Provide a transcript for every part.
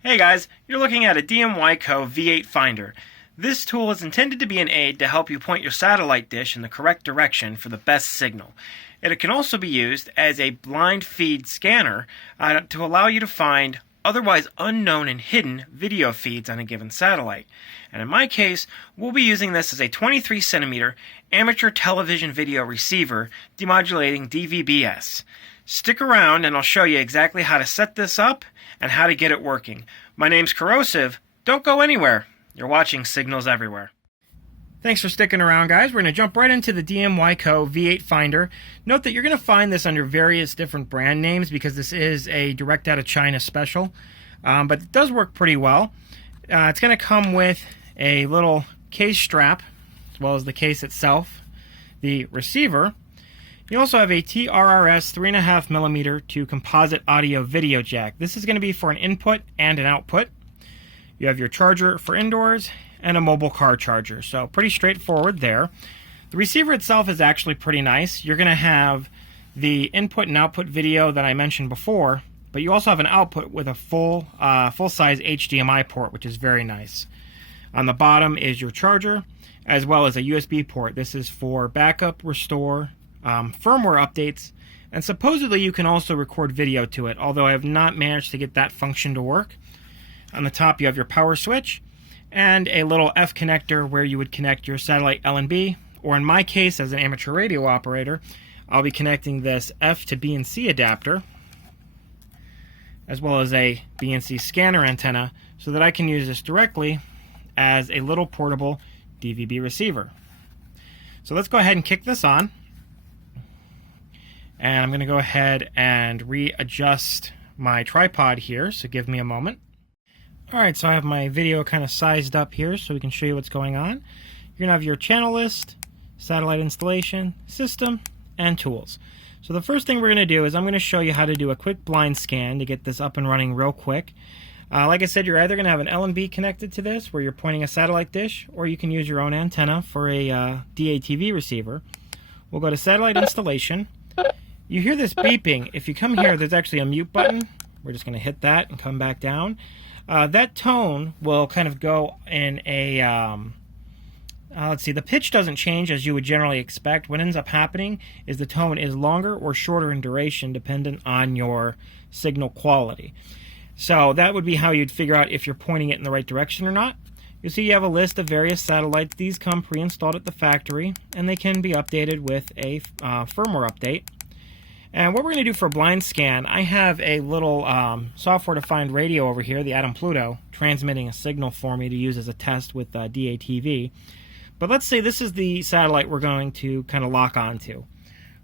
Hey guys, you're looking at a DMYCO V8 Finder. This tool is intended to be an aid to help you point your satellite dish in the correct direction for the best signal. It can also be used as a blind feed scanner to allow you to find otherwise unknown and hidden video feeds on a given satellite. And in my case, we'll be using this as a 23 centimeter amateur television video receiver demodulating DVB-S. Stick around and I'll show you exactly how to set this up and how to get it working. My name's Corrosive. Don't go anywhere. You're watching Signals Everywhere. Thanks for sticking around, guys. We're going to jump right into the DMYCO V8 Finder. Note that you're going to find this under various different brand names because this is a direct out of China special, but it does work pretty well. It's going to come with a little case strap as well as the case itself, the receiver. You also have a TRRS 3.5mm to composite audio video jack. This is going to be for an input and an output. You have your charger for indoors and a mobile car charger, so pretty straightforward there. The receiver itself is actually pretty nice. You're going to have the input and output video that I mentioned before, but you also have an output with a full-size HDMI port, which is very nice. On the bottom is your charger, as well as a USB port. This is for backup, restore, firmware updates, and supposedly you can also record video to it, although I have not managed to get that function to work. On the top you have your power switch and a little F connector where you would connect your satellite LNB, or in my case as an amateur radio operator, I'll be connecting this F to BNC adapter, as well as a BNC scanner antenna, so that I can use this directly as a little portable DVB receiver. So let's go ahead and kick this on. And I'm going to go ahead and readjust my tripod here, so give me a moment. Alright, so I have my video kind of sized up here so we can show you what's going on. You're going to have your channel list, satellite installation, system, and tools. So the first thing we're going to do is I'm going to show you how to do a quick blind scan to get this up and running real quick. Like I said, you're either going to have an LNB connected to this where you're pointing a satellite dish, or you can use your own antenna for a DATV receiver. We'll go to satellite installation. You hear this beeping. If you come here, there's actually a mute button. We're just going to hit that and come back down. That tone will kind of go in a, let's see, the pitch doesn't change as you would generally expect. What ends up happening is the tone is longer or shorter in duration dependent on your signal quality. So that would be how you'd figure out if you're pointing it in the right direction or not. You'll see you have a list of various satellites. These come pre-installed at the factory, and they can be updated with a firmware update. And what we're going to do for a blind scan, I have a little software-defined radio over here, the Atom Pluto, transmitting a signal for me to use as a test with DATV. But let's say this is the satellite we're going to kind of lock onto.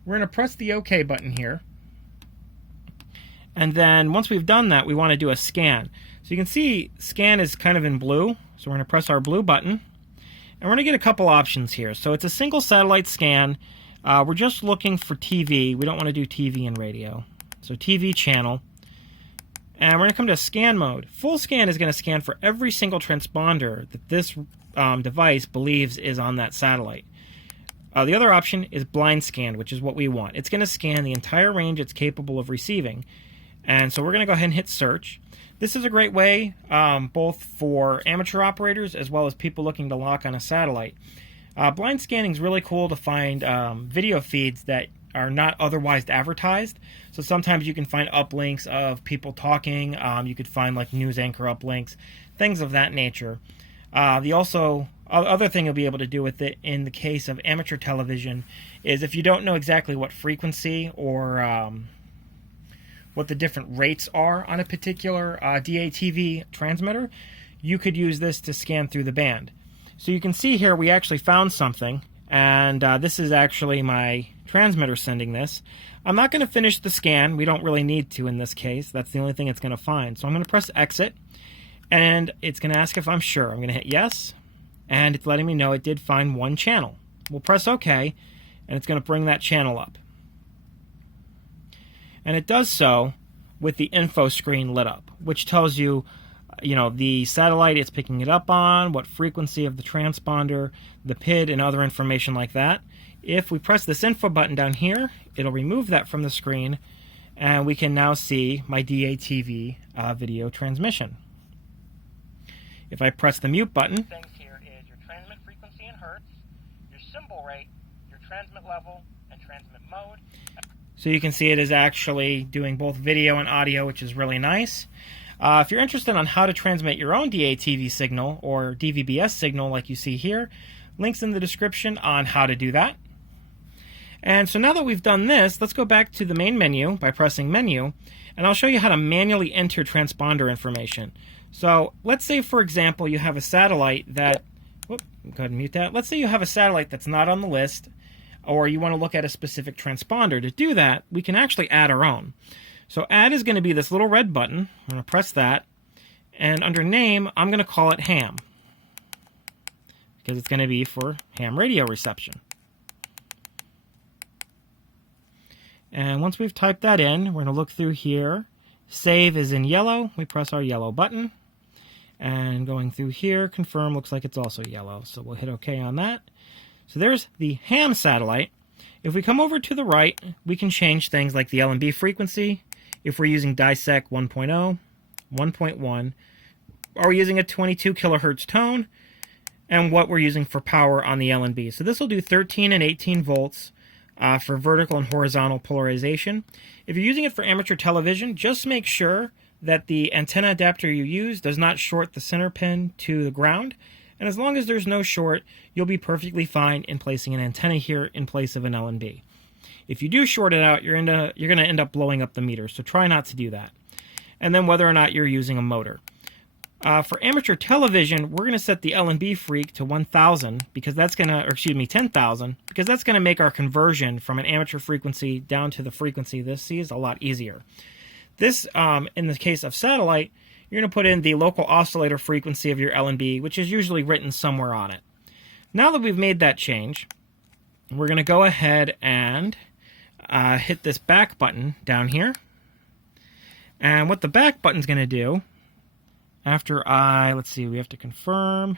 We're going to press the OK button here. And then once we've done that, we want to do a scan. So you can see scan is kind of in blue. So we're going to press our blue button. And we're going to get a couple options here. So it's a single satellite scan. We're just looking for TV. We don't want to do TV and radio. So TV channel. And we're going to come to scan mode. Full scan is going to scan for every single transponder that this device believes is on that satellite. The other option is blind scan, which is what we want. It's going to scan the entire range it's capable of receiving. And so we're going to go ahead and hit search. This is a great way both for amateur operators as well as people looking to lock on a satellite. Blind scanning is really cool to find video feeds that are not otherwise advertised. So sometimes you can find uplinks of people talking. You could find like news anchor uplinks, things of that nature. The other thing you'll be able to do with it in the case of amateur television is if you don't know exactly what frequency or what the different rates are on a particular DATV transmitter, you could use this to scan through the band. So you can see here we actually found something, and this is actually my transmitter sending this. I'm not going to finish the scan. We don't really need to in this case. That's the only thing it's going to find. So I'm going to press exit, and it's going to ask if I'm sure. I'm going to hit yes, and it's letting me know it did find one channel. We'll press OK, and it's going to bring that channel up. And it does so with the info screen lit up, which tells you the satellite it's picking it up on, what frequency of the transponder, the PID, and other information like that. If we press this info button down here, it'll remove that from the screen, and we can now see my DATV video transmission. If I press the mute button, things here is your transmit frequency in hertz, your symbol rate, your transmit level, and transmit mode. So you can see it is actually doing both video and audio, which is really nice. If you're interested on how to transmit your own DATV signal or DVB-S signal like you see here, links in the description on how to do that. And so now that we've done this, let's go back to the main menu by pressing Menu, and I'll show you how to manually enter transponder information. So let's say, for example, you have a satellite that, go ahead and mute that. Let's say you have a satellite that's not on the list, or you want to look at a specific transponder. To do that, we can actually add our own. So add is going to be this little red button. I'm going to press that, and under name, I'm going to call it ham, because it's going to be for ham radio reception. And once we've typed that in, we're going to look through here. Save is in yellow. We press our yellow button. And going through here, confirm looks like it's also yellow. So we'll hit OK on that. So there's the ham satellite. If we come over to the right, we can change things like the LNB frequency. If we're using DISEC 1.0, 1.1, or we're using a 22 kilohertz tone, and what we're using for power on the LNB. So this will do 13 and 18 volts. For vertical and horizontal polarization. If you're using it for amateur television, just make sure that the antenna adapter you use does not short the center pin to the ground. And as long as there's no short, you'll be perfectly fine in placing an antenna here in place of an LNB. If you do short it out, you're going to end up blowing up the meter, so try not to do that. And then whether or not you're using a motor. For amateur television, we're going to set the LNB freak to 1,000 because that's going to, or excuse me, 10,000 because that's going to make our conversion from an amateur frequency down to the frequency this sees a lot easier. This, in the case of satellite, you're going to put in the local oscillator frequency of your LNB, which is usually written somewhere on it. Now that we've made that change, we're going to go ahead and hit this back button down here. And what the back button's going to do, after let's see, we have to confirm,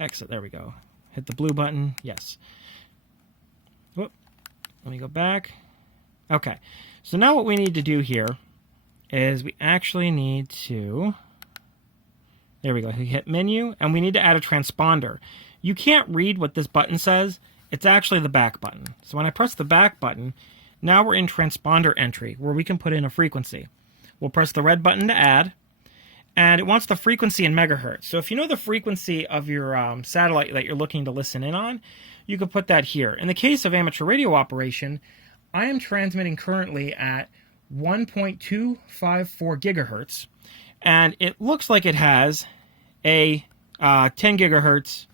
exit, there we go. Hit the blue button, yes. Whoop, let me go back. Okay, so now what we need to do here is we actually need to, there we go, hit menu, and we need to add a transponder. You can't read what this button says, it's actually the back button. So when I press the back button, now we're in transponder entry, where we can put in a frequency. We'll press the red button to add, and it wants the frequency in megahertz. So if you know the frequency of your satellite that you're looking to listen in on, you could put that here. In the case of amateur radio operation, I am transmitting currently at 1.254 gigahertz, and it looks like it has a 10 gigahertz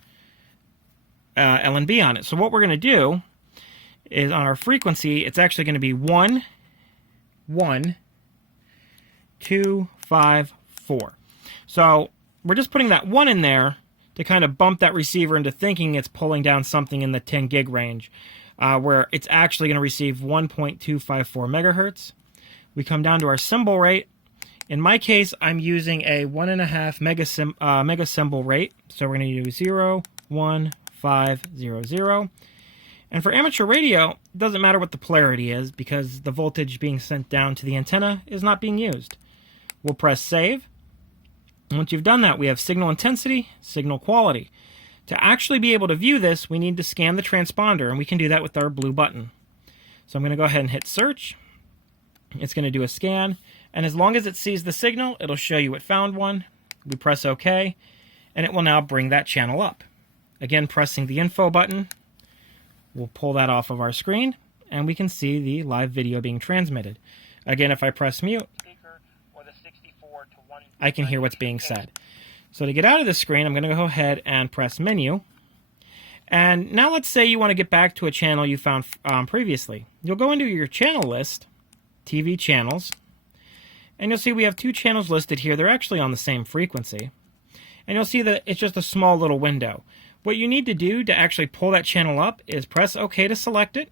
LNB on it. So what we're going to do is on our frequency, it's actually going to be 1.254. So we're just putting that 1 in there to kind of bump that receiver into thinking it's pulling down something in the 10 gig range, where it's actually going to receive 1.254 megahertz. We come down to our symbol rate. In my case, I'm using a 1.5 mega symbol rate, so we're going to do 0, 1, 5, 0, 0. And for amateur radio, it doesn't matter what the polarity is because the voltage being sent down to the antenna is not being used. We'll press save. Once you've done that, we have signal intensity, signal quality. To actually be able to view this, we need to scan the transponder, and we can do that with our blue button. So I'm going to go ahead and hit search. It's going to do a scan, and as long as it sees the signal, it'll show you it found one. We press OK, and it will now bring that channel up. Again, pressing the info button, we'll pull that off of our screen, and we can see the live video being transmitted. Again, if I press mute, I can hear what's being said. So to get out of this screen, I'm going to go ahead and press menu. And now let's say you want to get back to a channel you found previously. You'll go into your channel list, TV channels, and you'll see we have 2 channels listed here. They're actually on the same frequency. And you'll see that it's just a small little window. What you need to do to actually pull that channel up is press OK to select it,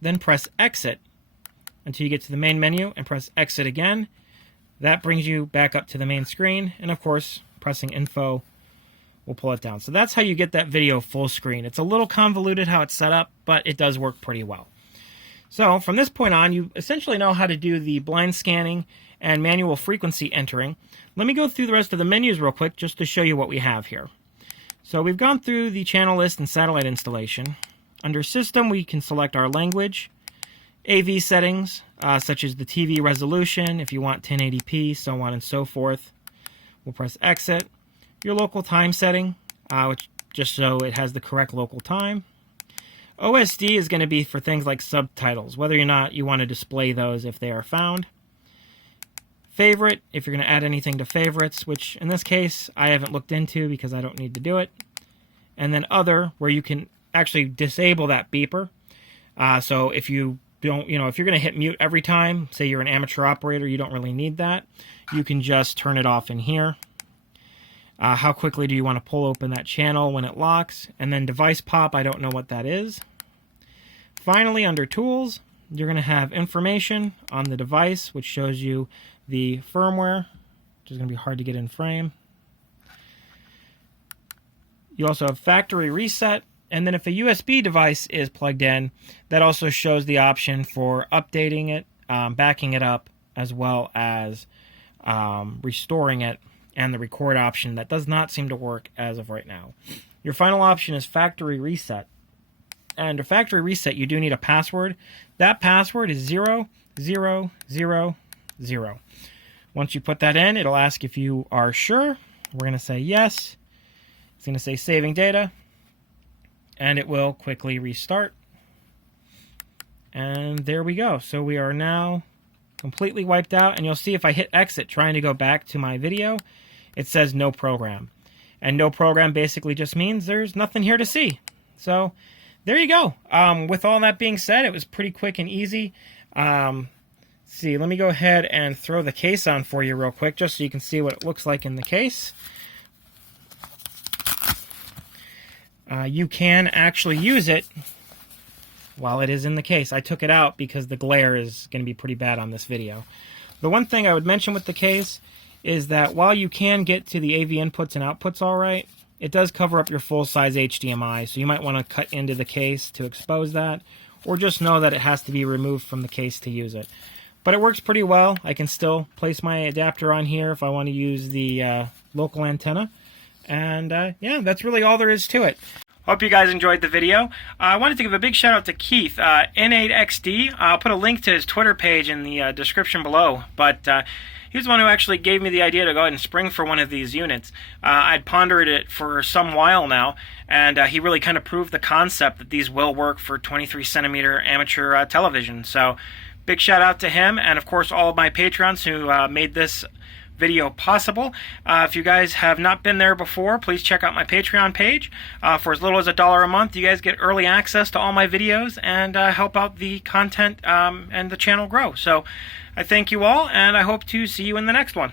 then press exit until you get to the main menu, and press exit again. That brings you back up to the main screen, and of course, pressing info will pull it down. So that's how you get that video full screen. It's a little convoluted how it's set up, but it does work pretty well. So from this point on, you essentially know how to do the blind scanning and manual frequency entering. Let me go through the rest of the menus real quick just to show you what we have here. So we've gone through the channel list and satellite installation. Under System, we can select our language, AV settings, such as the TV resolution, if you want 1080p, so on and so forth. We'll press Exit. Your local time setting, which just so it has the correct local time. OSD is going to be for things like subtitles, whether or not you want to display those if they are found. Favorite, if you're going to add anything to favorites, which in this case I haven't looked into because I don't need to do it. And then Other, where you can actually disable that beeper. So if you don't, if you're going to hit mute every time, say you're an amateur operator, you don't really need that. You can just turn it off in here. How quickly do you want to pull open that channel when it locks? And then device pop, I don't know what that is. Finally, under Tools, you're going to have information on the device, which shows you the firmware, which is going to be hard to get in frame. You also have factory reset, and then if a USB device is plugged in, that also shows the option for updating it, backing it up, as well as restoring it, and the record option that does not seem to work as of right now. Your final option is factory reset. And under factory reset, you do need a password. That password is 0000. Once you put that in, it'll ask if you are sure. We're going to say yes. It's going to say saving data. And it will quickly restart. And there we go. So we are now completely wiped out. And you'll see if I hit exit trying to go back to my video, it says no program. And no program basically just means there's nothing here to see. So there you go. With all that being said, it was pretty quick and easy. See, let me go ahead and throw the case on for you real quick, just so you can see what it looks like in the case. You can actually use it while it is in the case. I took it out because the glare is going to be pretty bad on this video. The one thing I would mention with the case is that while you can get to the AV inputs and outputs all right, it does cover up your full-size HDMI, so you might want to cut into the case to expose that, or just know that it has to be removed from the case to use it. But it works pretty well. I can still place my adapter on here if I want to use the local antenna. And yeah, that's really all there is to it. Hope you guys enjoyed the video. I wanted to give a big shout out to Keith, N8XD. I'll put a link to his Twitter page in the description below. But he was the one who actually gave me the idea to go ahead and spring for one of these units. I'd pondered it for some while now, and he really kind of proved the concept that these will work for 23 centimeter amateur television. So big shout out to him, and of course all of my Patrons who made this video possible. If you guys have not been there before, please check out my Patreon page. For as little as $1 a month, you guys get early access to all my videos and help out the content and the channel grow. So I thank you all, and I hope to see you in the next one.